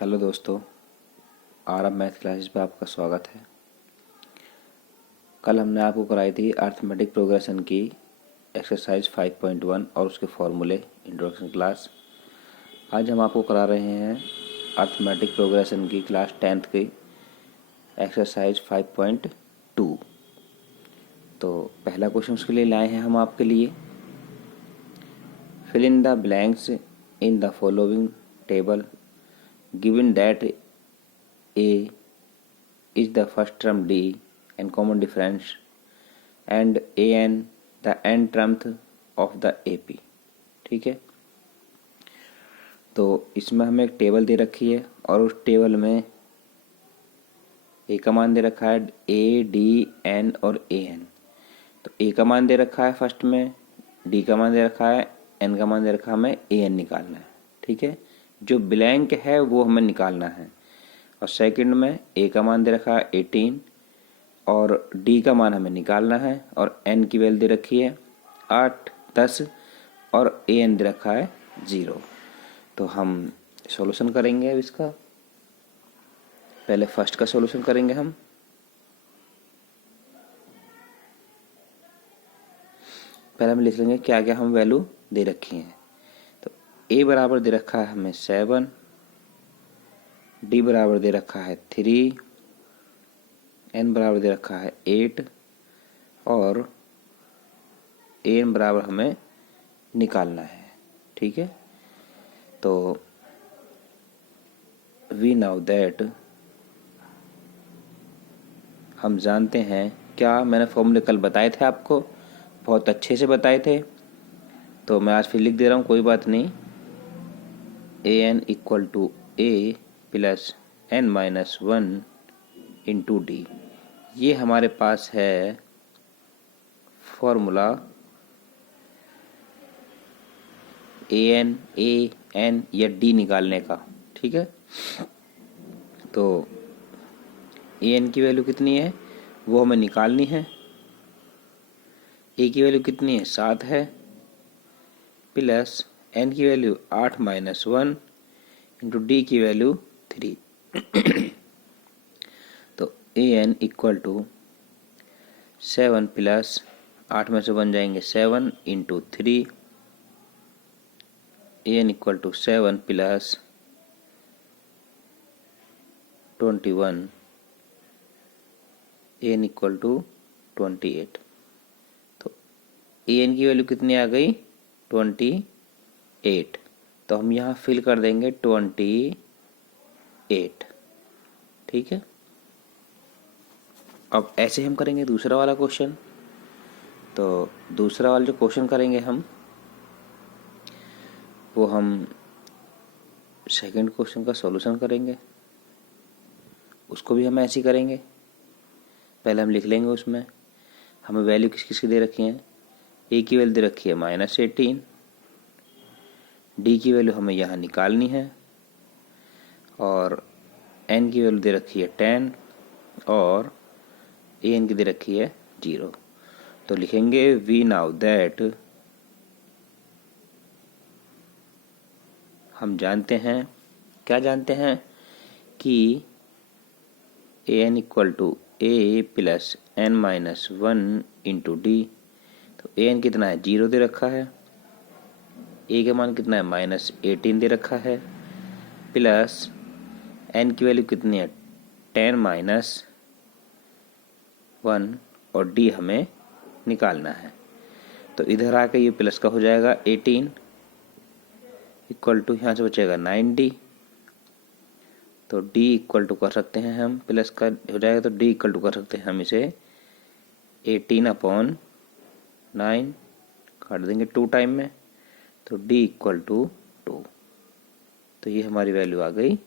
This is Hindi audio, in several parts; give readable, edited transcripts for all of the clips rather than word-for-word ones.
हेलो दोस्तों, आरब मैथ क्लासेस पे आपका स्वागत है। कल हमने आपको कराई थी अर्थमेटिक प्रोग्रेशन की एक्सरसाइज 5.1 और उसके फॉर्मूले इंट्रोडक्शन क्लास। आज हम आपको करा रहे हैं अर्थमेटिक प्रोग्रेशन की क्लास 10th की एक्सरसाइज 5.2। तो पहला क्वेश्चन उसके लिए लाए हैं हम आपके लिए। Fill in the blanks in the following table given that A is the first term D and common difference and an the n termth of the AP। ठीक है, तो इसमें हमें एक टेबल दे रखी है और उस टेबल में ए का मान दे रखा है ए डी एन और ए एन। तो ए का मान दे रखा है फर्स्ट में, डी का मान दे रखा है, एन का मान दे रखा है, हमें ए एन निकालना है। ठीक है, जो ब्लैंक है वो हमें निकालना है। और सेकंड में ए का मान दे रखा है 18 और डी का मान हमें निकालना है और एन की वैल्यू दे रखी है 8, 10 और ए एन दे रखा है 0। तो हम सॉल्यूशन करेंगे अब इसका। पहले फर्स्ट का सॉल्यूशन करेंगे हम। पहले हम लिख लेंगे क्या क्या हम वैल्यू दे रखी हैं। तो ए बराबर दे रखा है हमें 7, डी बराबर दे रखा है 3, एन बराबर दे रखा है 8 और ए एन बराबर हमें निकालना है। ठीक है, तो वी नाउ दैट हम जानते हैं क्या, मैंने फॉर्मूले कल बताए थे आपको, बहुत अच्छे से बताए थे, तो मैं आज फिर लिख दे रहा हूँ, कोई बात नहीं। A N equal to A plus N minus 1 into D, ये हमारे पास है फॉर्मूला ए एन या डी निकालने का। ठीक है, तो ए एन की वैल्यू कितनी है वो हमें निकालनी है। ए की वैल्यू कितनी है 7 है, प्लस एन की वैल्यू 8 माइनस 1 इंटू डी की वैल्यू 3। तो A N equal to 7 plus 8 में से बन जाएंगे 7 into 3। A N equal to 7 plus 21, a N equal to 28। तो ए एन की वैल्यू कितनी आ गई 28। तो हम यहाँ फिल कर देंगे 28। ठीक है, अब ऐसे हम करेंगे दूसरा वाला क्वेश्चन। तो दूसरा वाला जो क्वेश्चन करेंगे हम, वो हम सेकंड क्वेश्चन का सॉल्यूशन करेंगे। उसको भी हम ऐसे ही करेंगे। पहले हम लिख लेंगे उसमें हमें वैल्यू किस किस की दे रखी है। ए की वैल्यू दे रखी है -18, डी की वैल्यू हमें यहाँ निकालनी है और एन की वैल्यू दे रखी है 10 और ए एन की दे रखी है 0। तो लिखेंगे वी नाउ दैट, हम जानते हैं, क्या जानते हैं कि A N equal to A plus N minus 1 into D. तो ए एन कितना है 0 दे रखा है, ए का मान कितना है -18 दे रखा है, प्लस एन की वैल्यू कितनी है 10 माइनस 1 और डी हमें निकालना है। तो इधर आके ये प्लस का हो जाएगा 18 इक्वल टू यहाँ से बचेगा 9D। तो D इक्वल टू कर सकते हैं हम, प्लस का हो जाएगा तो D इक्वल टू कर सकते हैं हम इसे 18/9 काट देंगे 2 टाइम में, तो D इक्वल टू 2। तो ये हमारी वैल्यू आ गई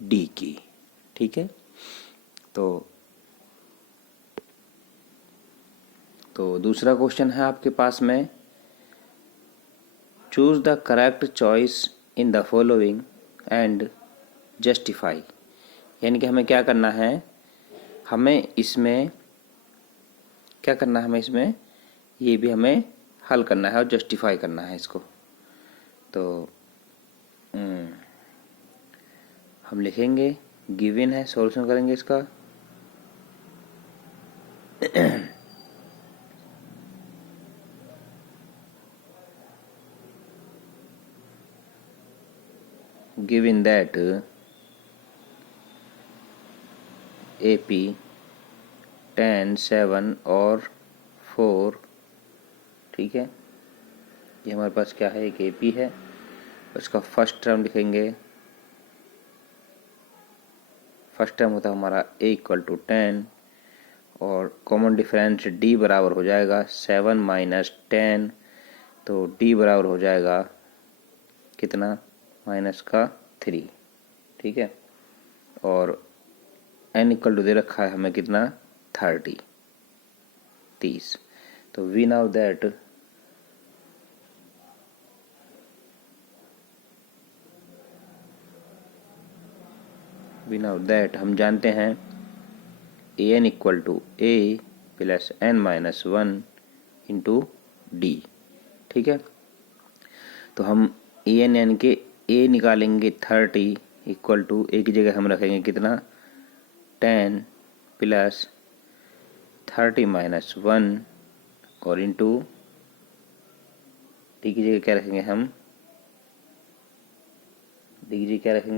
D की। ठीक है, तो दूसरा क्वेश्चन है आपके पास में, choose the correct choice in the following and justify. यानी कि हमें क्या करना है, हमें इसमें क्या करना है, हमें इसमें ये भी हमें हल करना है और जस्टिफाई करना है इसको। तो हम लिखेंगे गिवन है, सॉल्यूशन करेंगे इसका। गिवन दैट AP 10, 7 और 4, ठीक है। ये हमारे पास क्या है, एक AP है, उसका फर्स्ट टर्म लिखेंगे। फर्स्ट टर्म होता है हमारा A = 10 और कॉमन डिफरेंस D बराबर हो जाएगा 7 - 10, तो D बराबर हो जाएगा कितना, -3, ठीक है। और N = दे रखा है हमें कितना, 30। तो वी नाउ दैट हम जानते हैं AN = A + N-1 × D, ठीक है। तो हम AN के A निकालेंगे 30 = A की जगह हम रखेंगे कितना, 10 + 30 - 1 और इंटू D की जगह क्या रखेंगे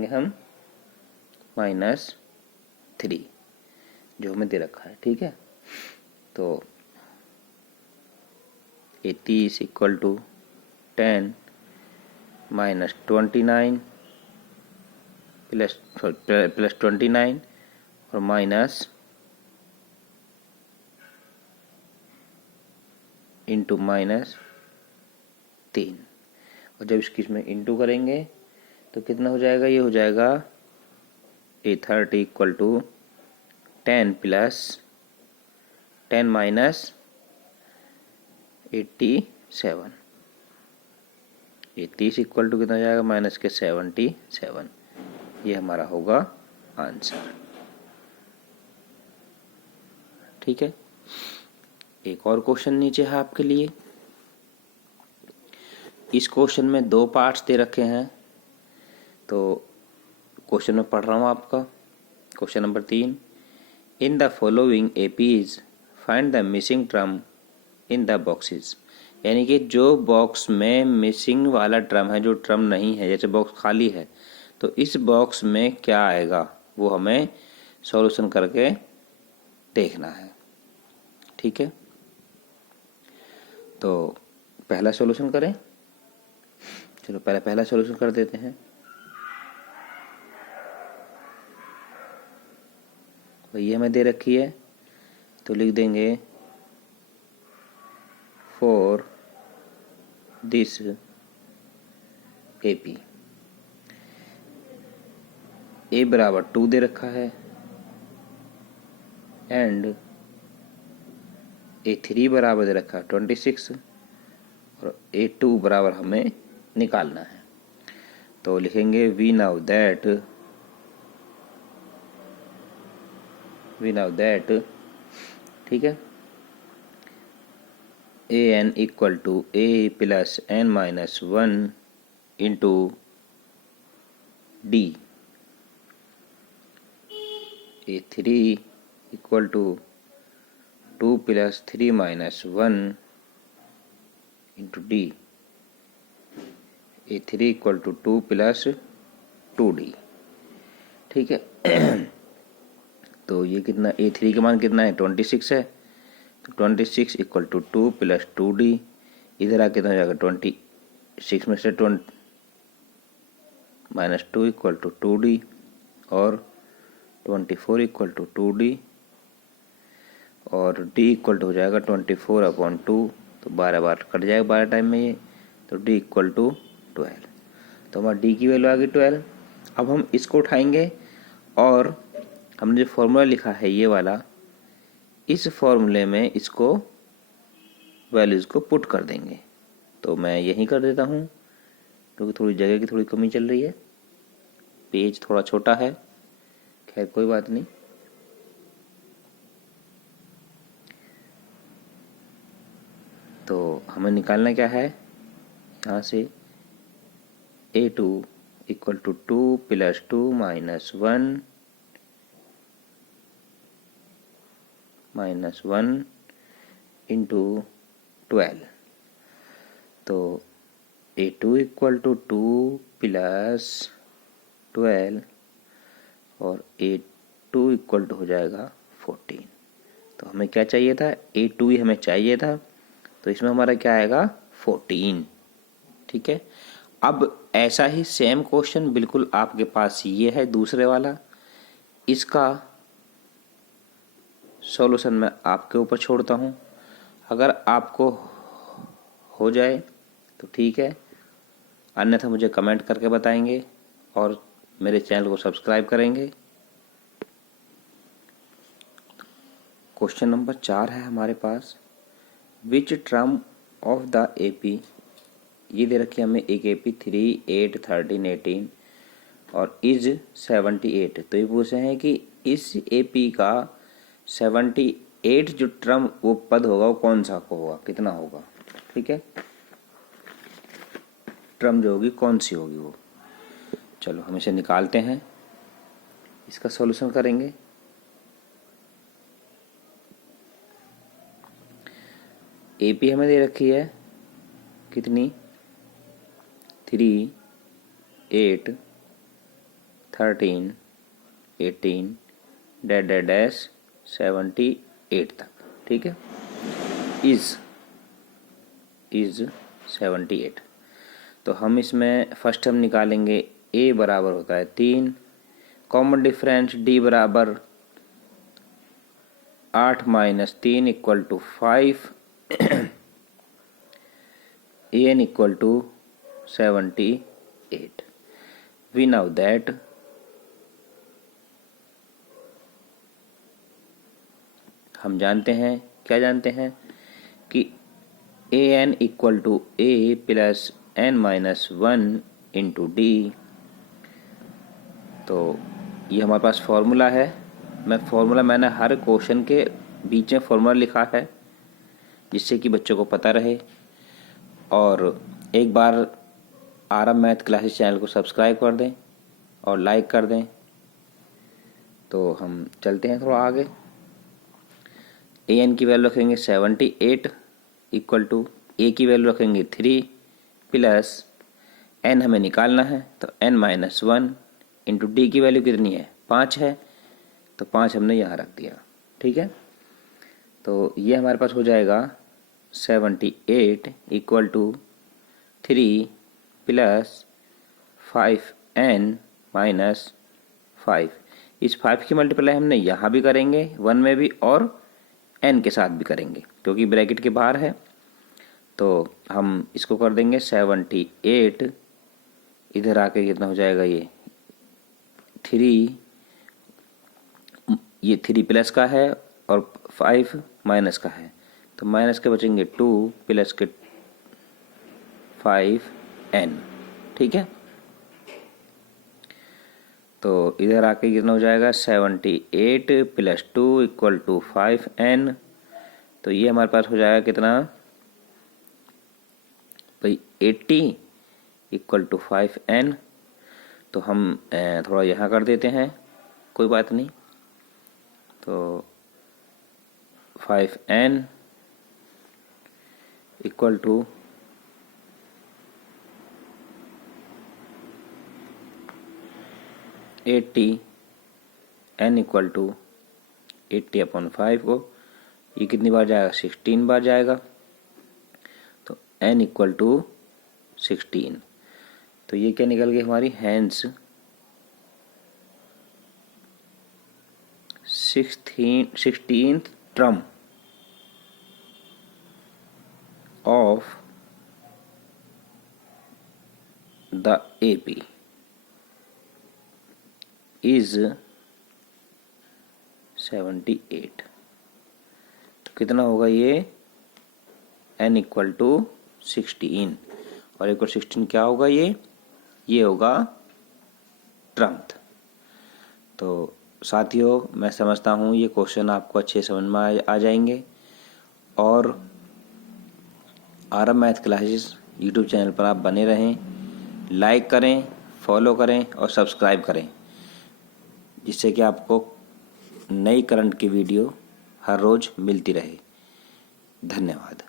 हम, -3, जो हमें दे रखा है, ठीक है। तो 30 = 10 - 29 प्लस 29 और माइनस इंटू -3, और जब इसकी इसमें इंटू करेंगे तो कितना हो जाएगा, ये हो जाएगा A30 = 10 + 10 - 87, ये 30 इक्वल टू कितना हो जाएगा, -77। ये हमारा होगा आंसर, ठीक है। एक और क्वेश्चन नीचे है आपके लिए। इस क्वेश्चन में 2 पार्ट्स दे रखे हैं, तो क्वेश्चन में पढ़ रहा हूँ आपका। Question number 3, in the following APs find the missing term in the boxes. यानी कि जो बॉक्स में मिसिंग वाला टर्म है, जो टर्म नहीं है, जैसे बॉक्स खाली है, तो इस बॉक्स में क्या आएगा वो हमें सॉल्यूशन करके देखना है, ठीक है। तो पहला सॉल्यूशन करें, चलो पहला सॉल्यूशन कर देते हैं। ये हमें दे रखी है, तो लिख देंगे फॉर दिस AP A बराबर 2 दे रखा है एंड A3 बराबर दे रखा है 26 और A2 बराबर हमें निकालना है। तो लिखेंगे वी नाउ दैट, ठीक है, AN = A + N-1 × D, A3 = 2 + 3 - 1 × D, A3 = 2 + 2D, ठीक है। तो ये कितना, A3 का मान कितना है, 26 है, तो 26 = 2 + 2D, इधर आके कितना हो जाएगा, 26 में से -2 = 2D और 24 = 2D और D इक्वल हो जाएगा 24/2, तो 12 बार कट जाएगा 12 टाइम में ये, तो D = 12। तो हमारा D की वैल्यू आ गई 12। अब हम इसको उठाएंगे और हमने जो फॉर्मूला लिखा है ये वाला, इस फॉर्मूले में इसको वैल्यूज़ को पुट कर देंगे। तो मैं यहीं कर देता हूँ क्योंकि थोड़ी जगह की थोड़ी कमी चल रही है, पेज थोड़ा छोटा है, खैर कोई बात नहीं। तो हमें निकालना क्या है, यहाँ से A2 equal to 2 plus 2 minus 1 into 12। तो A2 इक्वल टू 2 प्लस 12 और A2 इक्वल टू हो जाएगा 14। तो हमें क्या चाहिए था, A2 ही हमें चाहिए था, तो इसमें हमारा क्या आएगा 14। ठीक है। अब ऐसा ही सेम क्वेश्चन बिल्कुल आपके पास ये है दूसरे वाला, इसका सॉल्यूशन मैं आपके ऊपर छोड़ता हूँ। अगर आपको हो जाए तो ठीक है, अन्यथा मुझे कमेंट करके बताएंगे और मेरे चैनल को सब्सक्राइब करेंगे। क्वेश्चन नंबर 4 है हमारे पास, which term of the AP, ये दे रखी है हमें एक एपी 3, 8, 13, 18 और इज 78। तो ये पूछे हैं कि इस एपी का 78 जो टर्म वो पद होगा वो कौन सा होगा, कितना होगा। ठीक है, टर्म जो होगी कौन सी होगी वो। चलो हम इसे निकालते हैं, इसका सॉल्यूशन करेंगे। एपी हमें दे रखी है कितनी, 3, 8, 13, 18 डैश 78 तक। ठीक है, इज 78। तो हम इसमें फर्स्ट हम निकालेंगे, ए बराबर होता है 3, कॉमन डिफरेंस डी बराबर 8 minus 3 equal to 5, A N equal to 78। We know that हम जानते हैं, क्या जानते हैं कि A N equal to A plus N minus 1 into D. तो ये हमारे पास फॉर्मूला है। मैंने हर क्वेश्चन के बीच में फॉर्मूला लिखा है जिससे कि बच्चों को पता रहे। और एक बार आरएम मैथ क्लासेस चैनल को सब्सक्राइब कर दें और लाइक कर दें। तो हम चलते हैं थोड़ा आगे। ए एन की वैल्यू रखेंगे 78 इक्वल टू ए की वैल्यू रखेंगे 3 प्लस एन हमें निकालना है, तो एन माइनस 1 इंटू डी की वैल्यू कितनी है, 5 है, तो 5 हमने यहाँ रख दिया। ठीक है, तो ये हमारे पास हो जाएगा 78 equal to 3 plus 5n minus 5। इस 5 की मल्टीप्लाई हमने यहाँ भी करेंगे 1 में भी और n के साथ भी करेंगे क्योंकि ब्रैकेट के बाहर है। तो हम इसको कर देंगे 78, इधर आके कितना हो जाएगा, ये 3 प्लस का है और 5 माइनस का है, तो माइनस के बचेंगे 2 प्लस के 5n। ठीक है, तो इधर आके कितना हो जाएगा 78 प्लस 2 इक्वल टू 5n। तो ये हमारे पास हो जाएगा कितना भाई 80 इक्वल टू 5n। तो हम थोड़ा यहाँ कर देते हैं, कोई बात नहीं। तो 5n equal to 80, n equal to 80/5 को ये कितनी बार जाएगा, 16 बार जाएगा। तो n इक्वल टू 16। तो ये क्या निकल गई हमारी, hence 16th term of the AP is 78। तो कितना होगा ये, n इक्वल टू 16 और इक्वल 16 क्या होगा, ये होगा ट्रम्थ। तो साथियों, मैं समझता हूँ ये क्वेश्चन आपको अच्छे समझ में आ जाएंगे। और RM math classes YouTube channel पर आप बने रहें, लाइक करें, फॉलो करें और सब्सक्राइब करें, जिससे कि आपको नई करंट की वीडियो हर रोज़ मिलती रहे। धन्यवाद।